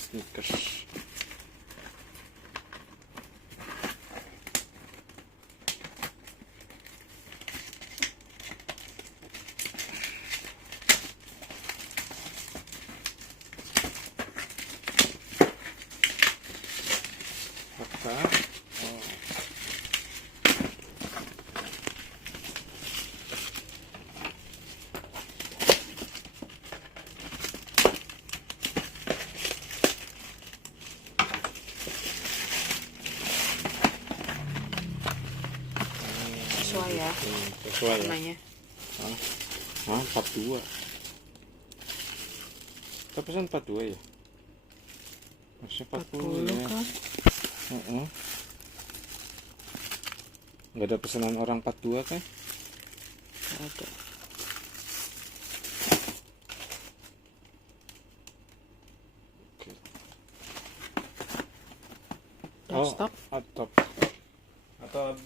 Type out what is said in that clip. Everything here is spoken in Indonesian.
sneakers. Apa? Oh. Sesuai ya Sesuai ya. warnanya. 42. Kita pesan 42 ya? Masih 40 ya. kan? Nggak ada pesanan orang 42 kan? Nggak ada. Oke. Udah stop. Stop. Atau habis